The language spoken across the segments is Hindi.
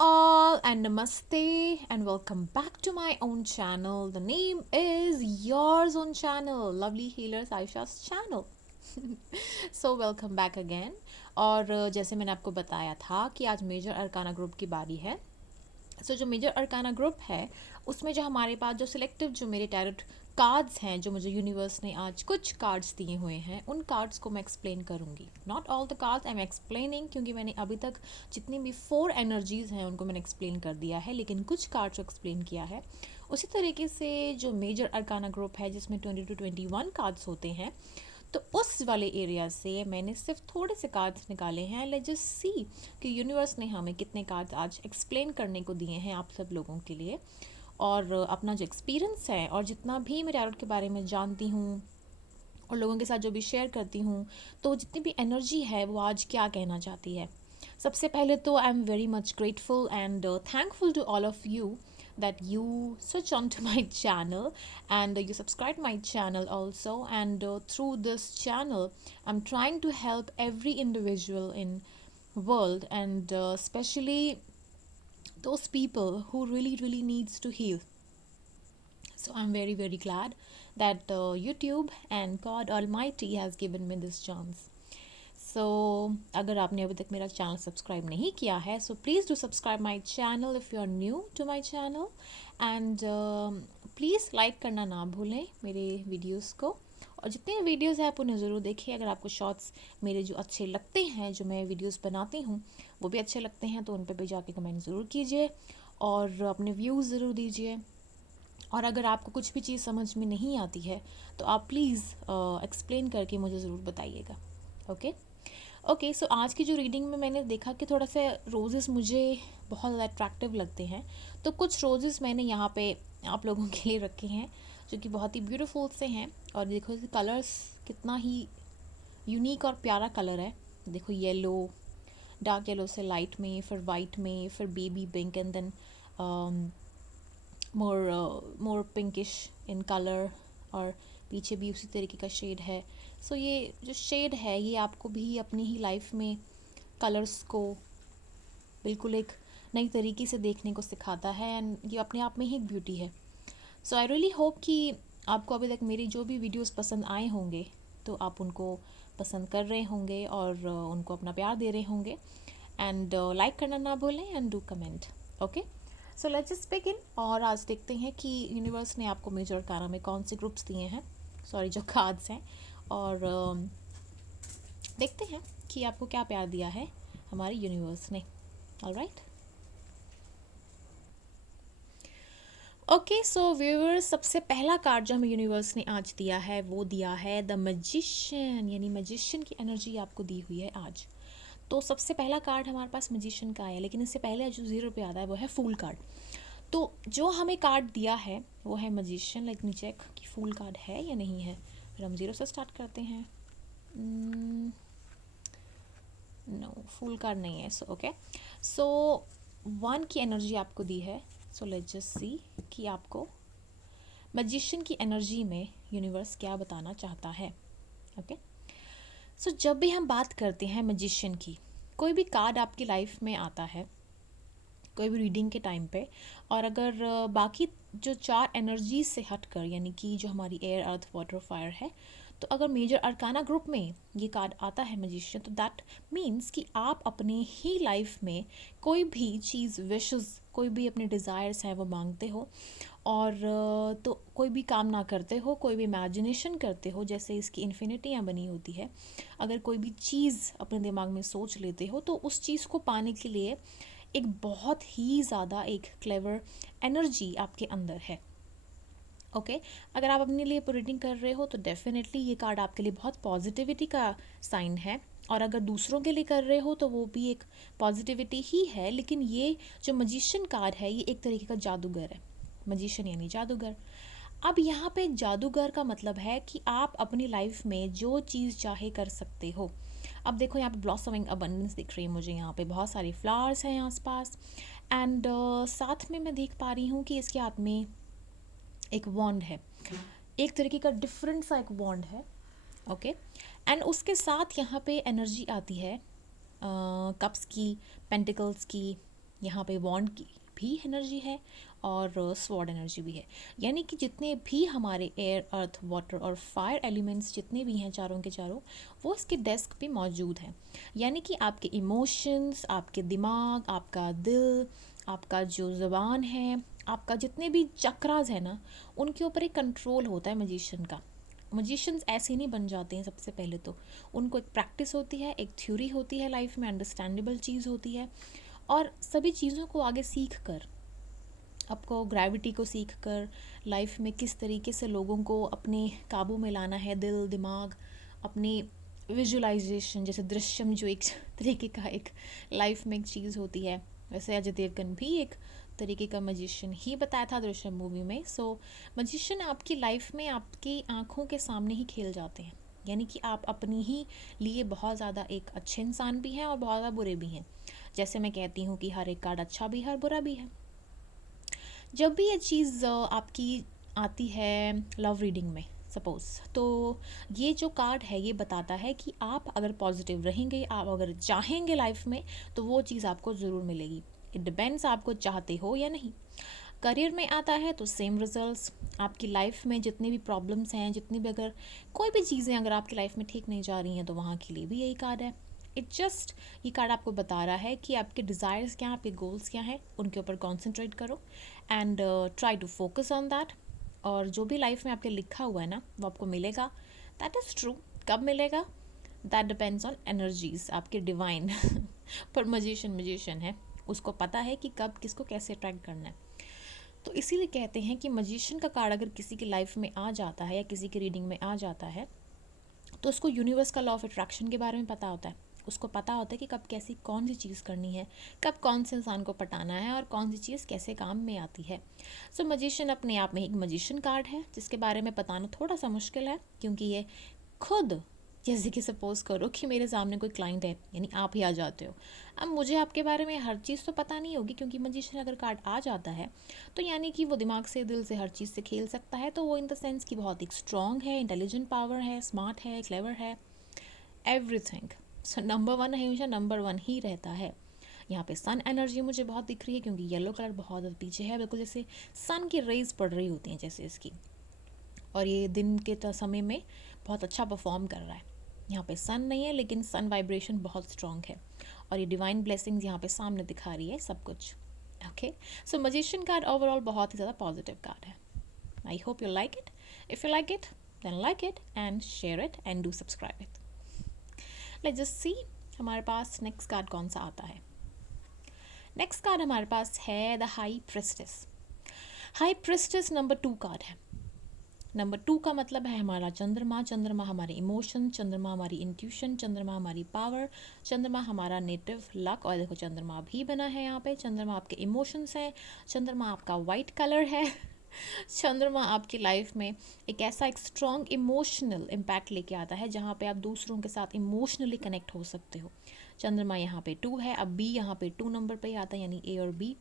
all and namaste and welcome back to my own channel. The name is yours own channel, Lovely Healers Aisha's channel. So welcome back again. और जैसे मैंने आपको बताया था कि आज मेजर अरकाना ग्रुप की बारी है. सो जो मेजर अरकाना ग्रुप है उसमें जो हमारे पास जो सिलेक्टिव जो मेरे टैरोट कार्ड्स हैं जो मुझे यूनिवर्स ने आज कुछ कार्ड्स दिए हुए हैं उन कार्ड्स को मैं एक्सप्लेन करूँगी. Not all the cards I am explaining, क्योंकि मैंने अभी तक जितनी भी 4 एनर्जीज़ हैं उनको मैंने एक्सप्लेन कर दिया है, लेकिन कुछ कार्ड्स को एक्सप्लेन किया है. उसी तरीके से जो मेजर अरकाना ग्रुप है जिसमें 20 to 21 कार्ड्स होते हैं, तो उस वाले एरिया से मैंने सिर्फ थोड़े से कार्ड्स निकाले हैं. लेट्स जस्ट सी कि यूनिवर्स ने हमें कितने कार्ड्स आज एक्सप्लेन करने को दिए हैं आप सब लोगों के लिए. और अपना जो एक्सपीरियंस है और जितना भी मैं टैरोट के बारे में जानती हूँ और लोगों के साथ जो भी शेयर करती हूँ, तो जितनी भी एनर्जी है वो आज क्या कहना चाहती है. सबसे पहले तो I am very much grateful and thankful to all of you that you switch on to my channel and you subscribe my channel also, and through this channel I'm trying to help every individual in world, and especially those people who really needs to heal. So I'm very glad that YouTube and God Almighty has given me this chance. So अगर आपने अभी तक मेरा चैनल सब्सक्राइब नहीं किया है, so please do subscribe my channel if you are new to my channel, and please like करना ना भूलें मेरे वीडियोस को. और जितने वीडियोस हैं आप उन्हें ज़रूर देखिए. अगर आपको शॉर्ट्स मेरे जो अच्छे लगते हैं, जो मैं वीडियोस बनाती हूँ वो भी अच्छे लगते हैं, तो उन पर भी जाके कमेंट ज़रूर कीजिए और अपने व्यूज़ ज़रूर दीजिए. और अगर आपको कुछ भी चीज़ समझ में नहीं आती है तो आप प्लीज़ एक्सप्लेन करके मुझे ज़रूर बताइएगा. ओके. सो आज की जो रीडिंग में मैंने देखा कि थोड़ा सा रोज़ेस मुझे बहुत ज़्यादा अट्रैक्टिव लगते हैं, तो कुछ रोज़ेस मैंने यहाँ पे आप लोगों के लिए रखे हैं जो कि बहुत ही ब्यूटीफुल से हैं. और देखो इसके कलर्स कितना ही यूनिक और प्यारा कलर है. देखो येलो, डार्क येलो से लाइट में, फिर वाइट में, फिर baby pink, and then more pinkish in colour, और पीछे भी उसी तरीके का शेड है. सो ये जो शेड है ये आपको भी अपनी ही लाइफ में कलर्स को बिल्कुल एक नई तरीके से देखने को सिखाता है, एंड ये अपने आप में ही एक ब्यूटी है. सो आई रियली होप कि आपको अभी तक मेरी जो भी वीडियोस पसंद आए होंगे तो आप उनको पसंद कर रहे होंगे और उनको अपना प्यार दे रहे होंगे. एंड लाइक करना ना भूलें and do comment. Okay. So let's just begin. और आज देखते हैं कि यूनिवर्स ने आपको मेजर अरकाना में कौन से ग्रुप्स दिए हैं, सॉरी जो कार्ड्स हैं, और देखते हैं कि आपको क्या प्यार दिया है हमारे यूनिवर्स ने. ऑलराइट. ओके. सो व्यूअर्स, सबसे पहला कार्ड जो हमें यूनिवर्स ने आज दिया है वो दिया है द मैजिशियन, यानी मैजिशियन की एनर्जी आपको दी हुई है आज. तो सबसे पहला कार्ड हमारे पास मैजिशियन का आया, लेकिन इससे पहले जो 0 पे आता है वो है फूल कार्ड. तो जो हमें कार्ड दिया है वो है मैजिशियन. लेट मी चेक कि फूल कार्ड है या नहीं है. फिर हम 0 से स्टार्ट करते हैं. नो, फूल कार्ड नहीं है. So okay. सो 1 की एनर्जी आपको दी है. सो लेट्स जस्ट सी कि आपको मैजिशियन की एनर्जी में यूनिवर्स क्या बताना चाहता है. ओके. सो जब भी हम बात करते हैं मैजिशियन की, कोई भी कार्ड आपकी लाइफ में आता है कोई भी रीडिंग के टाइम पे, और अगर बाकी जो 4 एनर्जीज से हटकर, यानी कि जो हमारी एयर, अर्थ, वाटर, फायर है, तो अगर मेजर अरकाना ग्रुप में ये कार्ड आता है मैजिशियन, तो दैट मीन्स कि आप अपने ही लाइफ में कोई भी चीज़, विशेस, कोई भी अपने डिज़ायर्स हैं वो मांगते हो, और तो कोई भी काम ना करते हो, कोई भी इमेजिनेशन करते हो, जैसे इसकी इन्फिनिटियाँ बनी होती है. अगर कोई भी चीज़ अपने दिमाग में सोच लेते हो तो उस चीज़ को पाने के लिए एक बहुत ही ज़्यादा एक क्लेवर एनर्जी आपके अंदर है. ओके. अगर आप अपने लिए रीडिंग कर रहे हो तो डेफिनेटली ये कार्ड आपके लिए बहुत पॉजिटिविटी का साइन है, और अगर दूसरों के लिए कर रहे हो तो वो भी एक पॉजिटिविटी ही है. लेकिन ये जो मैजिशियन कार्ड है ये एक तरीके का जादूगर है. मैजिशियन यानी जादूगर. अब यहाँ पे जादूगर का मतलब है कि आप अपनी लाइफ में जो चीज़ चाहे कर सकते हो. अब देखो यहाँ पे ब्लॉसमिंग अबंडेंस दिख रही है मुझे, यहाँ पे बहुत सारे फ्लावर्स हैं आसपास, एंड साथ में मैं देख पा रही हूँ कि इसके हाथ में एक वॉन्ड है, एक तरीके का डिफरेंट सा एक वॉन्ड है. ओके. एंड उसके साथ यहाँ पे एनर्जी आती है कप्स की, पेंटिकल्स की, यहाँ पे वॉन्ड की भी एनर्जी है और स्वॉर्ड एनर्जी भी है। यानी कि जितने भी हमारे एयर, अर्थ, वाटर और फायर एलिमेंट्स जितने भी हैं चारों के चारों, वो इसके डेस्क पे मौजूद हैं। यानी कि आपके इमोशंस, आपके दिमाग, आपका दिल, आपका जो ज़ुबान है, आपका जितने भी चक्रास है ना, उनके ऊपर एक कंट्रोल होता है मजिशियन का। मजिशियंस ऐसे नहीं बन जाते हैं। सबसे पहले तो उनको एक प्रैक्टिस होती है, एक थ्योरी होती है, लाइफ में अंडरस्टैंडेबल चीज़ होती है, और सभी चीज़ों को आगे सीख कर, आपको ग्रेविटी को सीख कर लाइफ में किस तरीके से लोगों को अपने काबू में लाना है, दिल, दिमाग, अपनी विजुअलाइजेशन, जैसे दृश्यम जो एक तरीके का एक लाइफ में एक चीज़ होती है, वैसे अजय देवगन भी एक तरीके का मजिशियन ही बताया था दृश्यम मूवी में। सो मजिशियन आपकी लाइफ में आपकी आँखों के सामने ही खेल जाते हैं। यानी कि आप अपनी ही लिए बहुत ज़्यादा एक अच्छे इंसान भी हैं और बहुत ज़्यादा बुरे भी हैं। जैसे मैं कहती हूँ कि हर एक कार्ड अच्छा भी है और बुरा भी है। जब भी ये चीज़ आपकी आती है लव रीडिंग में सपोज़, तो ये जो कार्ड है ये बताता है कि आप अगर पॉजिटिव रहेंगे, आप अगर चाहेंगे लाइफ में, तो वो चीज़ आपको ज़रूर मिलेगी। इट डिपेंड्स आपको चाहते हो या नहीं। करियर में आता है तो सेम रिजल्ट्स। आपकी लाइफ में जितनी भी प्रॉब्लम्स हैं, जितनी भी अगर कोई भी चीज़ें अगर आपकी लाइफ में ठीक नहीं जा रही हैं, तो वहाँ के लिए भी यही कार्ड है। इट जस्ट, ये कार्ड आपको बता रहा है कि आपके डिज़ायर्स क्या हैं, आपके गोल्स क्या हैं, उनके ऊपर कॉन्सेंट्रेट करो and try to focus on that. और जो भी लाइफ में आपके लिखा हुआ है ना, वो आपको मिलेगा। That is true. कब मिलेगा, दैट डिपेंड्स ऑन एनर्जीज, आपके डिवाइन पर मजिशियन है, उसको पता है कि कब किसको कैसे अट्रैक्ट करना है। तो इसीलिए कहते हैं कि मजिशियन का कार्ड अगर किसी की लाइफ में आ जाता है या किसी की रीडिंग में आ जाता है, तो उसको यूनिवर्स का लॉ ऑफ अट्रैक्शन के बारे में पता होता है। उसको पता होता है कि कब कैसी कौन सी चीज़ करनी है, कब कौन से इंसान को पटाना है और कौन सी चीज़ कैसे काम में आती है। सो मजिशियन अपने आप में एक मजिशियन कार्ड है, जिसके बारे में बताना थोड़ा सा मुश्किल है, क्योंकि ये खुद, जैसे कि सपोज़ करो कि मेरे सामने कोई क्लाइंट है, यानी आप ही आ जाते हो। अब मुझे आपके बारे में हर चीज़ तो पता नहीं होगी, क्योंकि मजिशियन अगर कार्ड आ जाता है तो यानी कि वो दिमाग से, दिल से, हर चीज़ से खेल सकता है। तो वो इन द सेंस कि बहुत एक स्ट्रॉन्ग है, इंटेलिजेंट पावर है, स्मार्ट है, क्लेवर है, एवरीथिंग। सो नंबर वन हमेशा नंबर वन ही रहता है। यहाँ पे सन एनर्जी मुझे बहुत दिख रही है, क्योंकि येलो कलर बहुत पीछे है, बिल्कुल जैसे सन की रेज पड़ रही होती हैं जैसे इसकी, और ये दिन के समय में बहुत अच्छा परफॉर्म कर रहा है। यहाँ पे सन नहीं है, लेकिन सन वाइब्रेशन बहुत स्ट्रॉन्ग है, और ये डिवाइन ब्लेसिंग्स यहाँ पे सामने दिखा रही है सब कुछ। Okay, so magician card overall बहुत ही ज़्यादा पॉजिटिव कार्ड है। I hope you like it. If you like it, then like it and share it and do subscribe it. Let's just see हमारे पास नेक्स्ट कार्ड कौन सा आता है। नेक्स्ट कार्ड हमारे पास है the high prestige. High prestige number 2 card है। नंबर 2 का मतलब है हमारा चंद्रमा। चंद्रमा हमारे इमोशन, चंद्रमा हमारी इंट्यूशन, चंद्रमा हमारी पावर, चंद्रमा हमारा नेटिव लक। और देखो चंद्रमा भी बना है यहाँ पे। चंद्रमा आपके इमोशंस हैं, चंद्रमा आपका वाइट कलर है। चंद्रमा आपकी लाइफ में एक स्ट्रॉन्ग इमोशनल इम्पैक्ट लेके आता है, जहाँ पे आप दूसरों के साथ इमोशनली कनेक्ट हो सकते हो। चंद्रमा यहाँ पे 2 है। अब बी यहाँ पे 2 नंबर पे आता है, यानी ए और बी।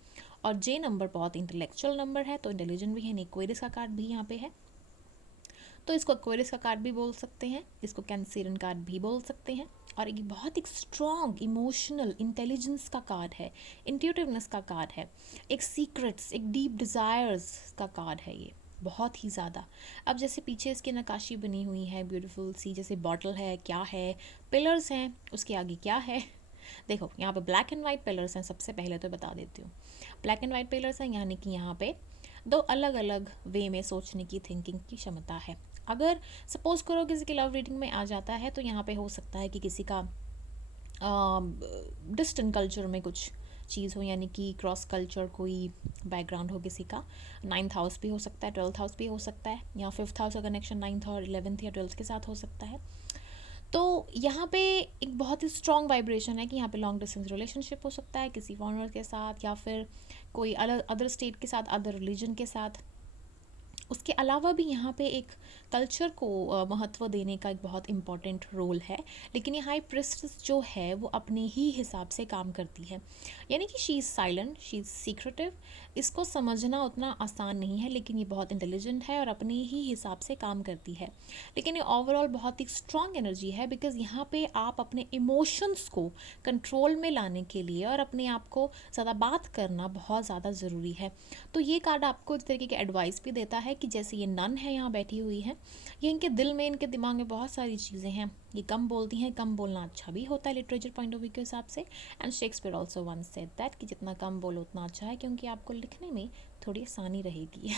और जे नंबर बहुत इंटेलेक्चुअल नंबर है, तो इंटेलिजेंट भी है। एक्वेरियस का कार्ड भी यहाँ पे है, तो इसको एक्वेरियस का कार्ड भी बोल सकते हैं, इसको कैंसरियन कार्ड भी बोल सकते हैं। और ये बहुत एक स्ट्रॉन्ग इमोशनल इंटेलिजेंस का कार्ड है, इंट्यूटिवनेस का कार्ड है, एक सीक्रेट्स, एक डीप डिज़ायर्स का कार्ड है ये, बहुत ही ज़्यादा। अब जैसे पीछे इसकी नक्काशी बनी हुई है ब्यूटीफुल सी, जैसे बॉटल है, क्या है, पिलर्स हैं, उसके आगे क्या है। देखो यहाँ पे ब्लैक एंड वाइट पिलर्स हैं। सबसे पहले तो बता देती हूँ, ब्लैक एंड वाइट पिलर्स हैं, यानी कि यहाँ पे दो अलग अलग वे में सोचने की, थिंकिंग की क्षमता है। अगर सपोज करो किसी की लव रीडिंग में आ जाता है, तो यहाँ पे हो सकता है कि किसी का डिस्टेंट कल्चर में कुछ चीज़ हो, यानी कि क्रॉस कल्चर कोई बैकग्राउंड हो किसी का। 9th हाउस भी हो सकता है, 12th हाउस भी हो सकता है, या 5th हाउस का कनेक्शन 9th और 11th या 12th के साथ हो सकता है। तो यहाँ पे एक बहुत ही स्ट्रॉन्ग वाइब्रेशन है कि यहाँ पे लॉन्ग डिस्टेंस रिलेशनशिप हो सकता है किसी फॉरेनर के साथ, या फिर कोई अलग अदर स्टेट के साथ, अदर रिलीजन के साथ। उसके अलावा भी यहाँ पे एक कल्चर को महत्व देने का एक बहुत इम्पॉर्टेंट रोल है। लेकिन ये हाई प्रिस्टेस जो है वो अपने ही हिसाब से काम करती है, यानी कि she is silent, she is secretive. इसको समझना उतना आसान नहीं है, लेकिन ये बहुत इंटेलिजेंट है और अपने ही हिसाब से काम करती है। लेकिन ये ओवरऑल बहुत ही स्ट्रॉन्ग एनर्जी है, बिकॉज यहाँ पे आप अपने इमोशंस को कंट्रोल में लाने के लिए और अपने आप को ज़्यादा बात करना बहुत ज़्यादा ज़रूरी है। तो ये कार्ड आपको इस तरीके की एडवाइस भी देता है कि जैसे ये नन है यहाँ बैठी हुई है, ये इनके दिल में, इनके दिमाग में बहुत सारी चीज़ें हैं, ये कम बोलती हैं। कम बोलना अच्छा भी होता है लिटरेचर पॉइंट ऑफ व्यू के हिसाब से। And Shakespeare also once said that कि जितना कम बोलो उतना अच्छा है, क्योंकि आपको लिखने में थोड़ी आसानी रहेगी।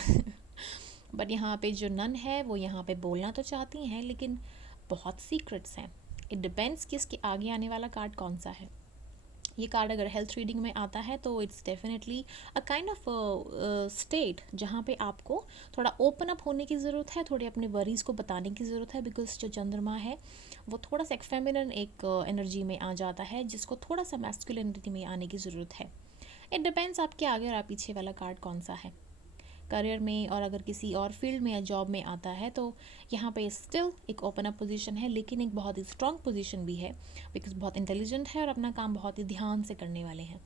बट यहाँ पे जो नन है वो यहाँ पे बोलना तो चाहती हैं, लेकिन बहुत सीक्रेट्स हैं। इट डिपेंड्स कि इसके आगे आने वाला कार्ड कौन सा है। ये कार्ड अगर हेल्थ रीडिंग में आता है तो it's definitely a kind of state जहाँ पे आपको थोड़ा ओपन अप होने की ज़रूरत है, थोड़े अपने वरीज़ को बताने की ज़रूरत है, बिकॉज जो चंद्रमा है वो थोड़ा सा एक फेमिनिन एक एनर्जी में आ जाता है, जिसको थोड़ा सा मैस्कुलिनिटी में आने की ज़रूरत है। इट डिपेंड्स आपके आगे और पीछे वाला कार्ड कौन सा है। करियर में और अगर किसी और फील्ड में या जॉब में आता है तो यहाँ पे स्टिल एक ओपन अप पोजीशन है, लेकिन एक बहुत ही स्ट्रॉन्ग पोजीशन भी है, बिकॉज बहुत इंटेलिजेंट है और अपना काम बहुत ही ध्यान से करने वाले हैं।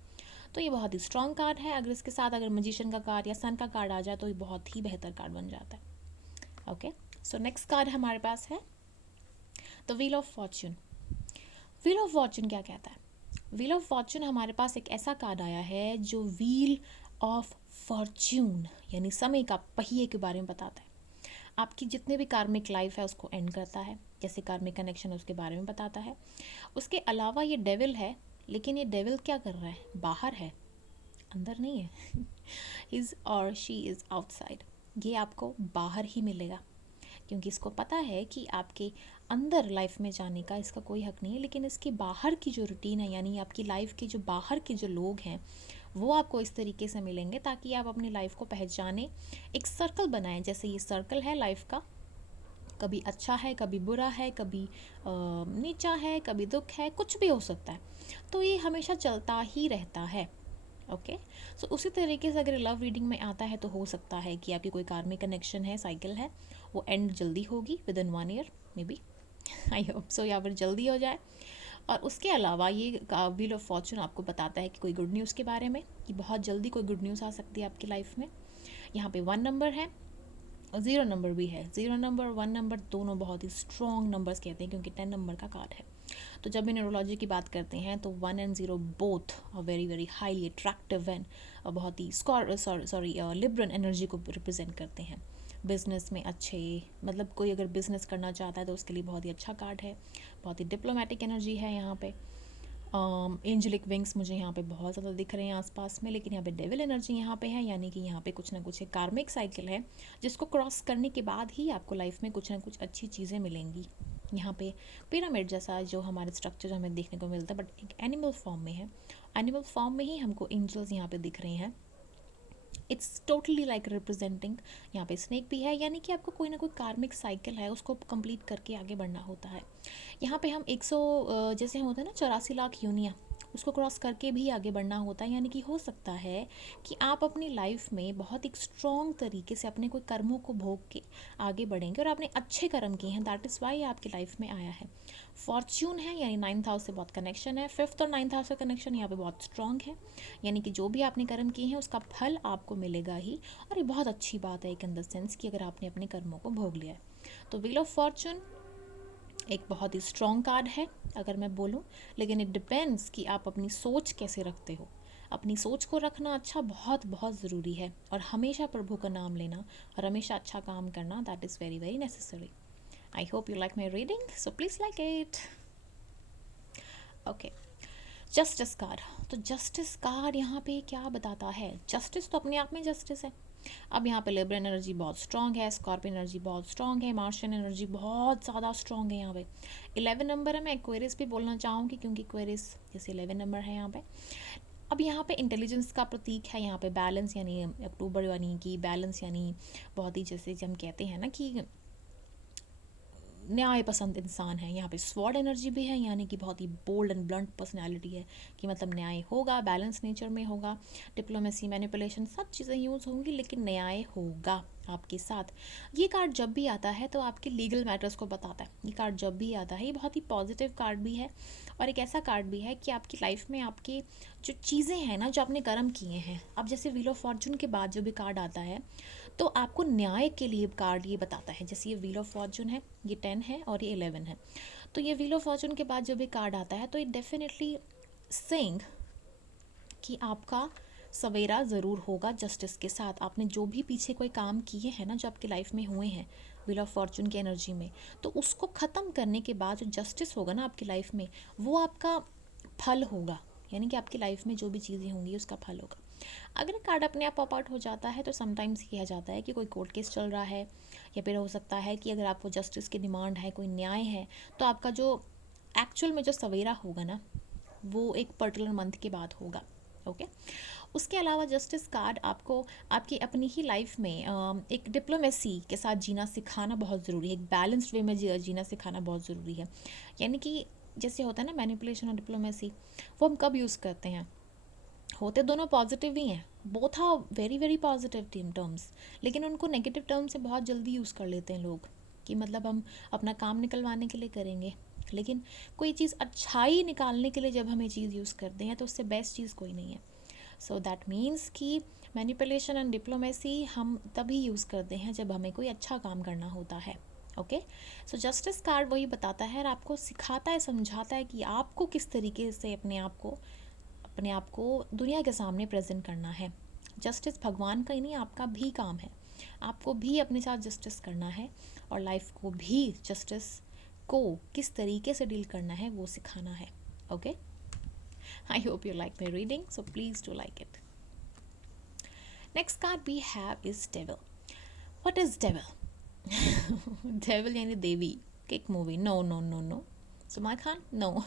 तो ये बहुत ही स्ट्रॉन्ग कार्ड है। अगर इसके साथ अगर मजिशियन का कार्ड या सन का कार्ड आ जाए तो ये बहुत ही बेहतर कार्ड बन जाता है। ओके, सो नेक्स्ट कार्ड हमारे पास है the wheel of Fortune. Wheel of Fortune क्या कहता है? व्हील ऑफ फॉर्च्यून हमारे पास एक ऐसा कार्ड आया है जो व्हील ऑफ फॉर्च्यून यानी समय का पहिए के बारे में बताता है। आपकी जितने भी कार्मिक लाइफ है उसको एंड करता है, जैसे कार्मिक कनेक्शन उसके बारे में बताता है। उसके अलावा ये डेविल है, लेकिन ये डेविल क्या कर रहा है? बाहर है, अंदर नहीं है। इज़ और शी इज़ आउटसाइड। ये आपको बाहर ही मिलेगा, क्योंकि इसको पता है कि आपके अंदर लाइफ में जाने का इसका कोई हक नहीं है, लेकिन इसके बाहर की जो रूटीन है, यानी आपकी लाइफ के जो बाहर के जो लोग हैं वो आपको इस तरीके से मिलेंगे ताकि आप अपनी लाइफ को पहचानें, एक सर्कल बनाएं। जैसे ये सर्कल है लाइफ का, कभी अच्छा है, कभी बुरा है, कभी नीचा है, कभी दुख है, कुछ भी हो सकता है। तो ये हमेशा चलता ही रहता है। ओके, सो उसी तरीके से अगर लव रीडिंग में आता है तो हो सकता है कि आपकी कोई कार्मिक कनेक्शन है, साइकिल है, वो एंड जल्दी होगी with in 1 year may be. I hope so यहाँ पर जल्दी हो जाए। और उसके अलावा ये व्हील ऑफ फॉर्चून आपको बताता है कि कोई गुड न्यूज़ के बारे में, कि बहुत जल्दी कोई गुड न्यूज़ आ सकती है आपकी लाइफ में। यहाँ पे 1 नंबर है और 0 नंबर भी है। 0 नंबर 1 नंबर दोनों बहुत ही स्ट्रॉन्ग नंबर्स कहते हैं, क्योंकि 10 नंबर का कार्ड है। तो जब भी न्यूरोलॉजी की बात करते हैं तो 1 and 0 both are very very highly attractive and बहुत ही लिबरल एनर्जी को रिप्रेजेंट करते हैं। बिजनेस में अच्छे, मतलब कोई अगर बिजनेस करना चाहता है तो उसके लिए बहुत ही अच्छा कार्ड है। बहुत ही डिप्लोमेटिक एनर्जी है यहाँ पे। एंजलिक विंग्स मुझे यहाँ पे बहुत ज़्यादा दिख रहे हैं आसपास में, लेकिन यहाँ पे डेविल एनर्जी यहाँ पे है, यानी कि यहाँ पे कुछ ना कुछ एक कार्मिक साइकिल है जिसको क्रॉस करने के बाद ही आपको लाइफ में कुछ ना कुछ अच्छी चीज़ें मिलेंगी। यहाँ पे पिरामिड जैसा जो हमारे स्ट्रक्चर हमें देखने को मिलता है, बट एक एनिमल फॉर्म में है। एनिमल फॉर्म में ही हमको एंजल्स यहाँ पे दिख रहे हैं। इट्स टोटली लाइक रिप्रेजेंटिंग, यहाँ पे स्नेक भी है, यानी कि आपको कोई ना कोई कार्मिक साइकिल है उसको कंप्लीट करके आगे बढ़ना होता है। यहाँ पे हम 100 जैसे होता है ना 84 लाख यूनिया, उसको क्रॉस करके भी आगे बढ़ना होता है। यानी कि हो सकता है कि आप अपनी लाइफ में बहुत एक स्ट्रॉन्ग तरीके से अपने कोई कर्मों को भोग के आगे बढ़ेंगे और आपने अच्छे कर्म किए हैं, दैट इज़ वाई आपकी लाइफ में आया है। फॉर्च्यून है, यानी 9th हाउस से बहुत कनेक्शन है। 5th और 9th हाउस का कनेक्शन यहाँ पे बहुत स्ट्रॉन्ग है, यानी कि जो भी आपने कर्म किए हैं उसका फल आपको मिलेगा ही। और ये बहुत अच्छी बात है एक इन द सेंस कि अगर आपने अपने कर्मों को भोग लिया है। तो व्हील ऑफ फॉर्च्यून एक बहुत ही स्ट्रॉन्ग कार्ड है अगर मैं बोलूँ, लेकिन इट डिपेंड्स कि आप अपनी सोच कैसे रखते हो। अपनी सोच को रखना अच्छा बहुत बहुत ज़रूरी है, और हमेशा प्रभु का नाम लेना और हमेशा अच्छा काम करना, that is very very necessary. I hope you like my reading, so please like it. Okay, justice card. तो जस्टिस कार्ड यहाँ पे क्या बताता है? जस्टिस तो अपने आप में जस्टिस है। अब यहाँ पे लिब्रल एनर्जी बहुत स्ट्रॉन्ग है, स्कॉर्पियन एनर्जी बहुत स्ट्रॉन्ग है, मार्शियन एनर्जी बहुत ज़्यादा स्ट्रॉन्ग है। यहाँ पे 11 नंबर है। मैं एक्वेरियस भी बोलना चाहूँगी क्योंकि एक्वेरियस जैसे 11 नंबर है यहाँ पे। अब यहाँ पे इंटेलिजेंस का प्रतीक है, यहाँ पे बैलेंस, यानी अक्टूबर यानी कि बैलेंस, यानी बहुत ही जैसे हम कहते हैं ना कि न्याय पसंद इंसान है। यहाँ पे स्वॉर्ड एनर्जी भी है, यानी कि बहुत ही बोल्ड एंड ब्लंट पर्सनैलिटी है, कि मतलब न्याय होगा, बैलेंस नेचर में होगा, डिप्लोमेसी, मैनिपुलेशन सब चीज़ें यूज़ होंगी, लेकिन न्याय होगा आपके साथ। ये कार्ड जब भी आता है तो आपके लीगल मैटर्स को बताता है। ये कार्ड जब भी आता है, ये बहुत ही पॉजिटिव कार्ड भी है, और एक ऐसा कार्ड भी है कि आपकी लाइफ में आपकी जो चीज़ें हैं ना, जो आपने कर्म किए हैं, अब जैसे व्हील ऑफ फॉर्चून के बाद जो भी कार्ड आता है तो आपको न्याय के लिए कार्ड ये बताता है। जैसे ये व्हील ऑफ फॉर्चून है, ये 10 है और ये 11 है, तो ये व्हील ऑफ फॉर्चून के बाद जो भी कार्ड आता है तो ये डेफिनेटली सेइंग कि आपका सवेरा ज़रूर होगा जस्टिस के साथ। आपने जो भी पीछे कोई काम किए हैं ना, जो आपकी लाइफ में हुए हैं व्हील ऑफ फॉर्चून की एनर्जी में, तो उसको ख़त्म करने के बाद जो जस्टिस होगा ना आपकी लाइफ में, वो आपका फल होगा, यानी कि आपकी लाइफ में जो भी चीज़ें होंगी उसका फल होगा। अगर कार्ड अपने आप पॉप आउट हो जाता है तो समटाइम्स किया जाता है कि कोई कोर्ट केस चल रहा है, या फिर हो सकता है कि अगर आपको जस्टिस की डिमांड है, कोई न्याय है, तो आपका जो एक्चुअल में जो सवेरा होगा ना, वो एक पर्टिकुलर मंथ के बाद होगा। ओके। उसके अलावा जस्टिस कार्ड आपको आपकी अपनी ही लाइफ में एक डिप्लोमेसी के साथ जीना सिखाना बहुत ज़रूरी है, एक बैलेंस्ड वे में जीना सिखाना बहुत ज़रूरी है। यानी कि जैसे होता है ना मैनिपुलेशन और डिप्लोमेसी, वो हम कब यूज़ करते हैं, होते दोनों पॉजिटिव ही हैं, both are very very positive team terms, लेकिन उनको नेगेटिव टर्म्स से बहुत जल्दी यूज़ कर लेते हैं लोग, कि मतलब हम अपना काम निकलवाने के लिए करेंगे, लेकिन कोई चीज़ अच्छाई निकालने के लिए जब हम ये चीज़ यूज़ करते हैं तो उससे बेस्ट चीज़ कोई नहीं है। सो दैट मीन्स कि मैनिपुलेशन एंड डिप्लोमेसी हम तभी यूज़ करते हैं जब हमें कोई अच्छा काम करना होता है। ओके। सो जस्टिस कार्ड वही बताता है और आपको सिखाता है, समझाता है कि आपको किस तरीके से अपने आप को दुनिया के सामने प्रेजेंट करना है। जस्टिस भगवान का ही नहीं, आपका भी काम है, आपको भी अपने साथ जस्टिस करना है, और लाइफ को भी जस्टिस को किस तरीके से डील करना है वो सिखाना है। Okay. I hope you like my reading, so please do like it. Next card we have is devil. What is devil? Devil यानी देवी, Kick movie, no no no no, सुमा Khan, no.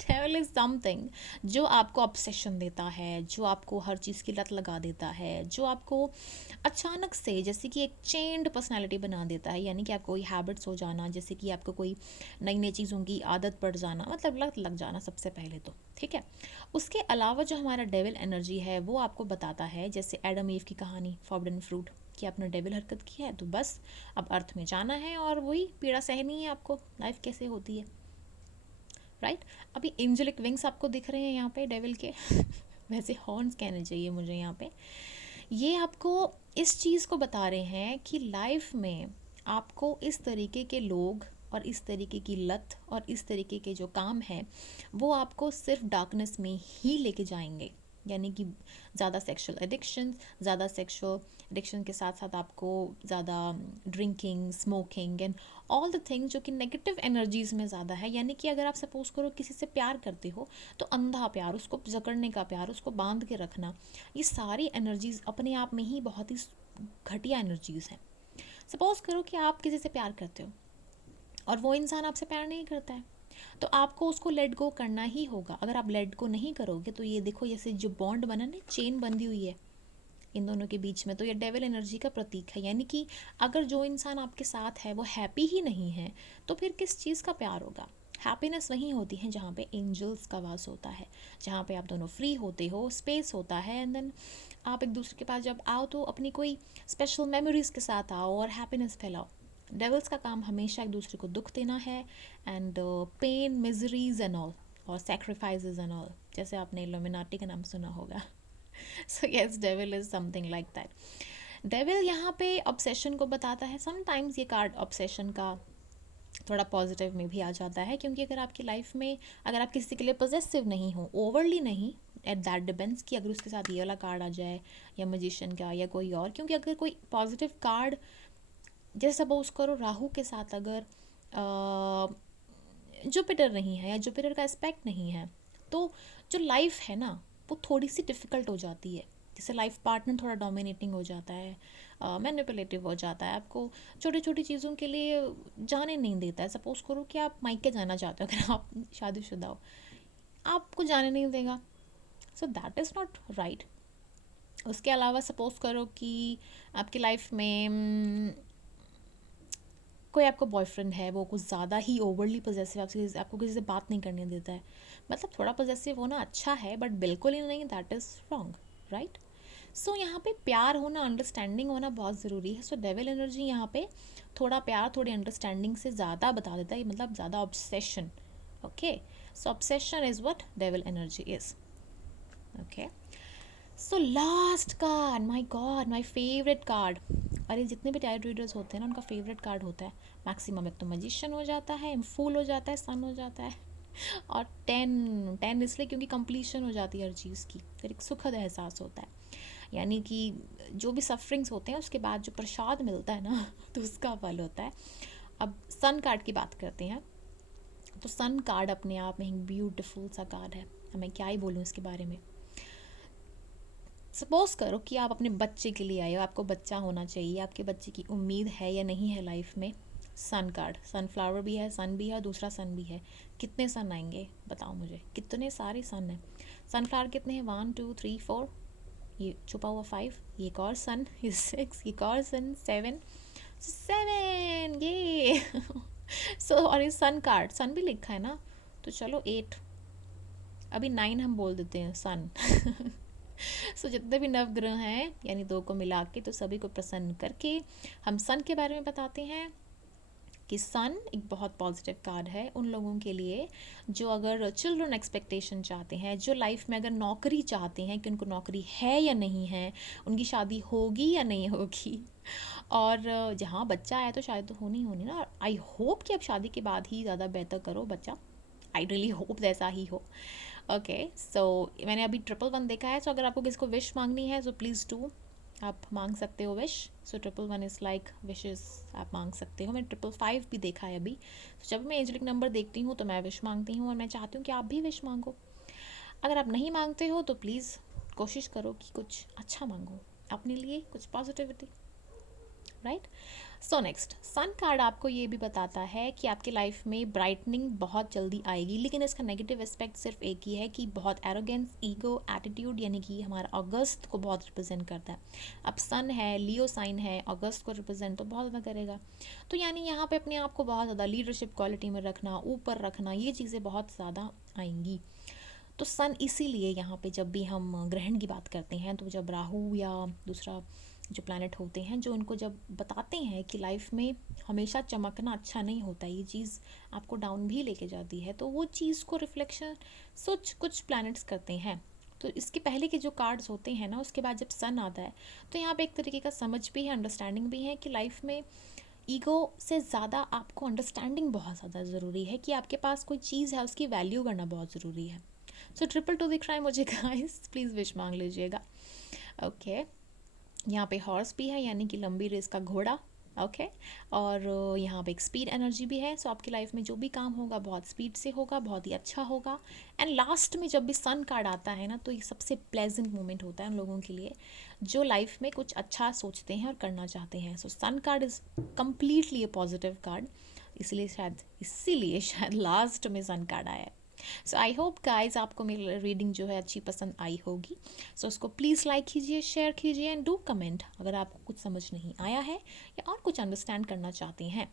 Devil is something जो आपको ऑब्सेशन देता है, जो आपको हर चीज़ की लत लगा देता है, जो आपको अचानक से जैसे कि एक चेंड पर्सनालिटी बना देता है, यानी कि आपको कोई हैबिट्स हो जाना, जैसे कि आपको कोई नई नई चीज़ों की आदत पड़ जाना, मतलब लत लग जाना सबसे पहले तो, ठीक है। उसके अलावा जो हमारा डेविल एनर्जी है वो आपको बताता है, जैसे एडम ईव की कहानी फॉरबिडन फ्रूट, कि आपने डेविल हरकत की है तो बस अब अर्थ में जाना है और वही पीड़ा सहनी है आपको, लाइफ कैसे होती है, राइट। अभी एंजेलिक विंग्स आपको दिख रहे हैं यहाँ पे डेविल के वैसे हॉर्न्स कहने चाहिए मुझे यहाँ पे। ये आपको इस चीज़ को बता रहे हैं कि लाइफ में आपको इस तरीके के लोग और इस तरीके की लत और इस तरीके के जो काम हैं वो आपको सिर्फ डार्कनेस में ही लेके जाएंगे, यानी कि ज़्यादा सेक्सुअल एडिक्शन के साथ साथ आपको ज़्यादा drinking, smoking and all the things जो कि नेगेटिव एनर्जीज़ में ज़्यादा है। यानी कि अगर आप सपोज करो किसी से प्यार करते हो तो अंधा प्यार, उसको जकड़ने का प्यार, उसको बांध के रखना, ये सारी एनर्जीज़ अपने आप में ही बहुत ही घटिया एनर्जीज़ हैं। सपोज करो कि आप किसी से प्यार करते हो और वो इंसान आपसे प्यार नहीं करता है, तो आपको उसको लेट गो करना ही होगा। अगर आप लेट गो नहीं करोगे तो ये देखो, जैसे जो बॉन्ड बना ना, चेन बंधी हुई है इन दोनों के बीच में, तो ये डेविल एनर्जी का प्रतीक है। यानी कि अगर जो इंसान आपके साथ है वो हैप्पी ही नहीं है तो फिर किस चीज़ का प्यार होगा। हैप्पीनेस वहीं होती है जहाँ पे एंजल्स का वास होता है, जहाँ पे आप दोनों फ्री होते हो, स्पेस होता है, एंड देन आप एक दूसरे के पास जब आओ तो अपनी कोई स्पेशल मेमोरीज के साथ आओ और हैप्पीनेस फैलाओ। डेविल्स का काम हमेशा एक दूसरे को दुख देना है, and pain, miseries and all, और सेक्रीफाइसेस एंड ऑल, जैसे आपने इल्यूमिनाटी का नाम सुना होगा। So yes, devil is something like that. Devil यहाँ पे ऑब्सेशन को बताता है। समटाइम्स ये कार्ड ऑब्सेशन का थोड़ा पॉजिटिव में भी आ जाता है, क्योंकि अगर आपकी लाइफ में अगर आप किसी के लिए पॉजेसिव नहीं हो, ओवरली नहीं, एट दैट डिपेंड्स कि अगर उसके साथ ये वाला कार्ड आ जाए या मैजिशियन का या कोई और, क्योंकि अगर कोई पॉजिटिव कार्ड, जैसे सपोज करो राहु के साथ अगर जुपिटर नहीं है या जुपिटर का एस्पेक्ट नहीं है, तो जो लाइफ है ना वो थोड़ी सी डिफ़िकल्ट हो जाती है। जैसे लाइफ पार्टनर थोड़ा डोमिनेटिंग हो जाता है, मैनिपुलेटिव हो जाता है, आपको छोटी छोटी चीज़ों के लिए जाने नहीं देता है। सपोज़ करो कि आप मायके जाना चाहते हो, अगर आप शादीशुदा हो, आपको जाने नहीं देगा, so that is not right. उसके अलावा सपोज़ करो कि आपकी लाइफ में कोई आपका बॉयफ्रेंड है, वो कुछ ज़्यादा ही ओवरली पॉजेसिव, आपको किसी से बात नहीं करने देता है, मतलब थोड़ा पॉजेसिव होना अच्छा है बट बिल्कुल ही नहीं, दैट इज़ रॉन्ग, राइट? सो यहाँ पे प्यार होना, अंडरस्टैंडिंग होना बहुत ज़रूरी है. सो डेविल एनर्जी यहाँ पे थोड़ा प्यार, थोड़ी अंडरस्टैंडिंग से ज़्यादा बता देता है, मतलब ज़्यादा obsession. Okay, so obsession is what devil energy is. Okay, so last card, my God, my favourite card. अरे जितने भी टैरो रीडर्स होते हैं ना, उनका फेवरेट कार्ड होता है मैक्सिमम. एक तो मैजिशियन हो जाता है, फूल हो जाता है, सन हो जाता है, और 10 इसलिए क्योंकि कंप्लीशन हो जाती है हर चीज़ की, फिर एक सुखद एहसास होता है. यानी कि जो भी सफरिंग्स होते हैं उसके बाद जो प्रसाद मिलता है ना तो उसका फल होता है. अब सन कार्ड की बात करते हैं. तो सन कार्ड अपने आप में एक ब्यूटीफुल सा कार्ड है. मैं क्या ही बोलूँ इसके बारे में. सपोज करो कि आप अपने बच्चे के लिए आए हो, आपको बच्चा होना चाहिए, आपके बच्चे की उम्मीद है या नहीं है लाइफ में. सन कार्ड, सनफ्लावर भी है, सन भी है, दूसरा सन भी है. कितने सन आएंगे बताओ मुझे, कितने सारे सन हैं. सनफ्लावर कितने हैं, 1 2 3 4, ये छुपा हुआ 5, ये एक और सन, ये 6, एक और सन 7, 7 ये सो और ये सन कार्ड, सन भी लिखा है ना, तो चलो 8, अभी 9 हम बोल देते हैं सन. सो जितने भी नवग्रह हैं यानी 2 को मिला के, तो सभी को प्रसन्न करके हम सन के बारे में बताते हैं कि सन एक बहुत पॉजिटिव कार्ड है उन लोगों के लिए जो अगर चिल्ड्रन एक्सपेक्टेशन चाहते हैं, जो लाइफ में अगर नौकरी चाहते हैं कि उनको नौकरी है या नहीं है, उनकी शादी होगी या नहीं होगी, और जहाँ बच्चा है तो शायद तो होनी होनी ना. आई होप कि अब शादी के बाद ही ज़्यादा बेहतर करो बच्चा. आई रियली होप ऐसा ही हो. ओके, सो मैंने अभी 111 देखा है. सो अगर आपको किसी को विश मांगनी है सो प्लीज़ डू, आप मांग सकते हो wish. So 111 is like wishes, आप मांग सकते हो. मैंने 555 भी देखा है अभी. तो जब मैं एंजेलिक नंबर देखती हूँ तो मैं विश मांगती हूँ, और मैं चाहती हूँ कि आप भी विश मांगो. अगर आप नहीं मांगते हो तो प्लीज़ कोशिश करो कि कुछ अच्छा मांगो अपने लिए, कुछ positivity, right? So next, sun card आपको ये भी बताता है कि आपकी लाइफ में ब्राइटनिंग बहुत जल्दी आएगी, लेकिन इसका नेगेटिव एस्पेक्ट सिर्फ एक ही है कि बहुत एरोगेंस, ईगो, एटीट्यूड, यानी कि हमारा अगस्त को बहुत रिप्रेजेंट करता है. अब सन है, लियो साइन है, अगस्त को रिप्रेजेंट तो बहुत ज़्यादा करेगा. तो यानी यहाँ पे अपने आप को बहुत ज़्यादा लीडरशिप क्वालिटी में रखना, ऊपर रखना, ये चीज़ें बहुत ज़्यादा आएंगी. तो सन इसीलिए यहाँ पे जब भी हम ग्रहण की बात करते हैं, तो जब राहु या दूसरा जो प्लैनेट होते हैं जो उनको जब बताते हैं कि लाइफ में हमेशा चमकना अच्छा नहीं होता, ये चीज़ आपको डाउन भी लेके जाती है, तो वो चीज़ को रिफ्लेक्शन सोच कुछ प्लैनेट्स करते हैं. तो इसके पहले के जो कार्ड्स होते हैं ना, उसके बाद जब सन आता है तो यहाँ पे एक तरीके का समझ भी है, अंडरस्टैंडिंग भी है कि लाइफ में ईगो से ज़्यादा आपको अंडरस्टैंडिंग बहुत ज़्यादा ज़रूरी है, कि आपके पास कोई चीज़ है उसकी वैल्यू करना बहुत ज़रूरी है. सो 222 दिख रहा है मुझे गाइस, प्लीज़ विश मांग लीजिएगा. ओके, यहाँ पे हॉर्स भी है यानी कि लंबी रेस का घोड़ा. ओके, और यहाँ पे एक स्पीड एनर्जी भी है. सो आपकी लाइफ में जो भी काम होगा बहुत स्पीड से होगा, बहुत ही अच्छा होगा. एंड लास्ट में जब भी सन कार्ड आता है ना, तो ये सबसे प्लेजेंट मोमेंट होता है उन लोगों के लिए जो लाइफ में कुछ अच्छा सोचते हैं और करना चाहते हैं. So sun card is completely a positive card, इसीलिए शायद लास्ट में सन कार्ड आया है. सो आई होप गाइज आपको मेरी रीडिंग जो है अच्छी पसंद आई होगी. सो उसको प्लीज़ लाइक कीजिए, शेयर कीजिए, एंड डू कमेंट अगर आपको कुछ समझ नहीं आया है या और कुछ अंडरस्टैंड करना चाहते हैं.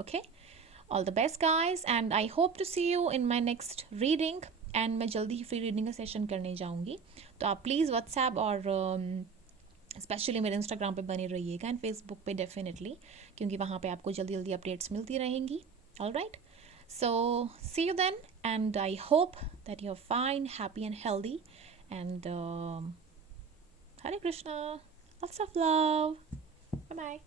Okay, all the best guys, and I hope to see you in my next reading. And मैं जल्दी ही फ्री रीडिंग का सेशन करने जाऊँगी, तो आप प्लीज़ व्हाट्सएप और स्पेशली मेरे इंस्टाग्राम पे बने रहिएगा, एंड फेसबुक पे डेफिनेटली, क्योंकि वहाँ पे आपको जल्दी जल्दी अपडेट्स मिलती रहेंगी. All right, so see you then, and I hope that you're fine, happy, and healthy. And Hare Krishna, lots of love. Bye bye.